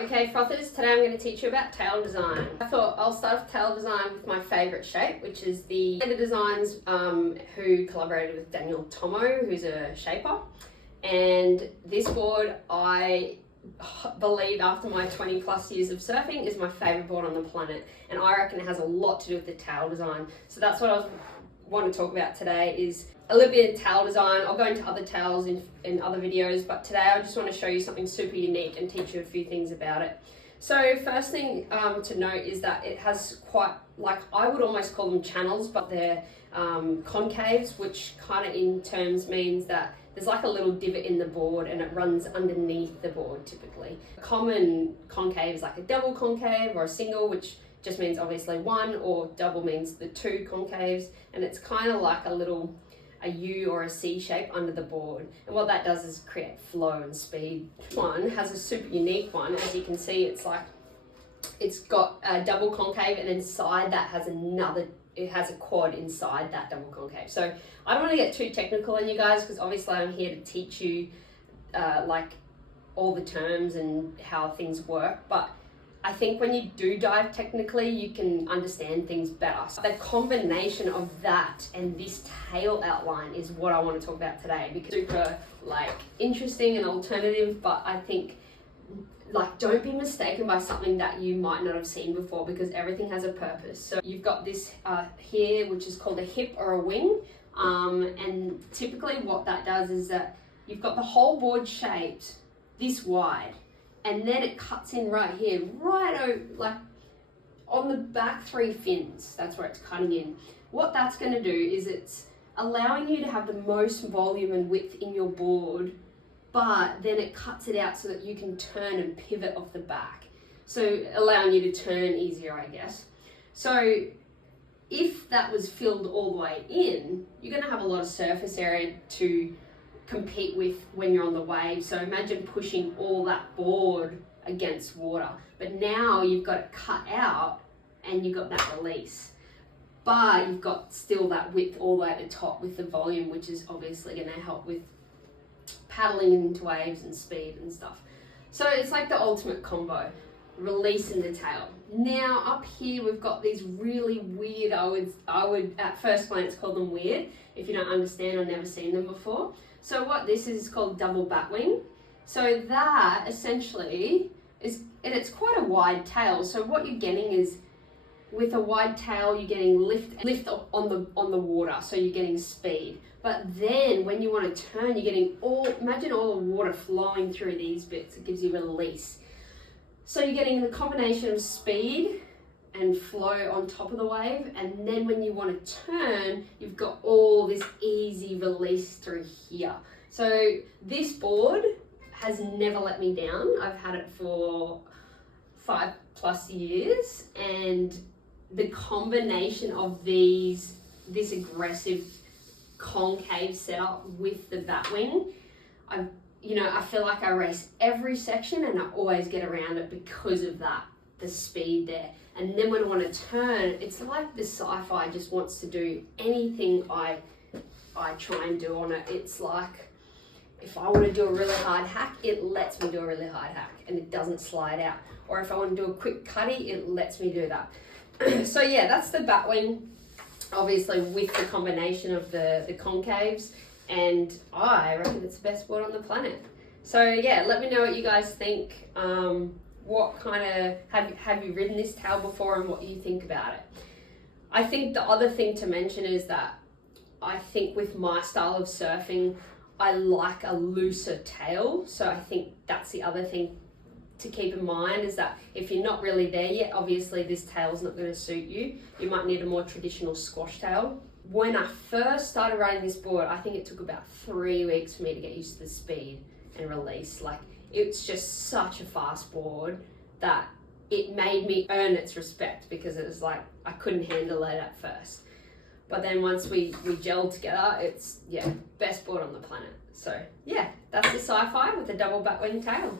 Okay frothers, today I'm going to teach you about tail design. I thought I'll start with tail design with my favourite shape, which is the Slater Designs who collaborated with Daniel Tomo, who's a shaper. And this board, I believe after my 20 plus years of surfing, is my favourite board on the planet. And I reckon it has a lot to do with the tail design. So that's what I want to talk about today, is a little bit of tail design. I'll go into other tails in other videos, but today I just want to show you something super unique and teach you a few things about it. So first thing to note is that it has quite, like, I would almost call them channels, but they're concaves, which kind of in terms means that there's like a little divot in the board and it runs underneath the board typically. A common concave is like a double concave or a single, which just means obviously one, or double means the two concaves, and it's kind of like a U or a C shape under the board. And what that does is create flow and speed. This one has a super unique one. As you can see, it's got a double concave, and inside that has it has a quad inside that double concave. So I don't want to get too technical on you guys, because obviously I'm here to teach you like all the terms and how things work, but I think when you do dive technically, you can understand things better. So the combination of that and this tail outline is what I want to talk about today, because it's super like interesting and alternative, but I think like don't be mistaken by something that you might not have seen before, because everything has a purpose. So you've got this here, which is called a hip or a wing, and typically what that does is that you've got the whole board shaped this wide, and then it cuts in right here, like on the back three fins. That's where it's cutting in. What that's going to do is it's allowing you to have the most volume and width in your board, but then it cuts it out so that you can turn and pivot off the back. So allowing you to turn easier, I guess. So if that was filled all the way in, you're going to have a lot of surface area to compete with when you're on the wave. So imagine pushing all that board against water, but now you've got it cut out and you've got that release, but you've got still that width all the way at the top with the volume, which is obviously going to help with paddling into waves and speed and stuff. So it's like the ultimate combo, releasing the tail. Now up here we've got these really weird, I would at first glance call them weird if you don't understand or never seen them before. So what this is called double batwing. So that essentially is, and it's quite a wide tail. So what you're getting is, with a wide tail, you're getting lift on the water. So you're getting speed. But then when you want to turn, you're getting imagine all the water flowing through these bits. It gives you release. So you're getting the combination of speed and flow on top of the wave, and then when you want to turn, you've got all this easy release through here. So this board has never let me down. I've had it for 5+ years, and the combination of this aggressive concave setup with the batwing, I feel like I race every section and I always get around it because of that, the speed there. And then when I want to turn, it's like the sci-fi just wants to do anything I try and do on it. It's like, if I want to do a really hard hack, it lets me do a really hard hack and it doesn't slide out. Or if I want to do a quick cutty, it lets me do that. So yeah, that's the batwing, obviously with the combination of the concaves, and I reckon it's the best board on the planet. So yeah, let me know what you guys think. What kind of, have you ridden this tail before, and what you think about it? I think the other thing to mention is that I think with my style of surfing, I like a looser tail. So I think that's the other thing to keep in mind, is that if you're not really there yet, obviously this tail's not going to suit you. You might need a more traditional squash tail. When I first started riding this board, I think it took about 3 weeks for me to get used to the speed and release. Like, it's just such a fast board that it made me earn its respect, because it was like I couldn't handle it at first. But then once we gelled together, it's, yeah, best board on the planet. So yeah, that's the Sci-Fi with the double batwing tail.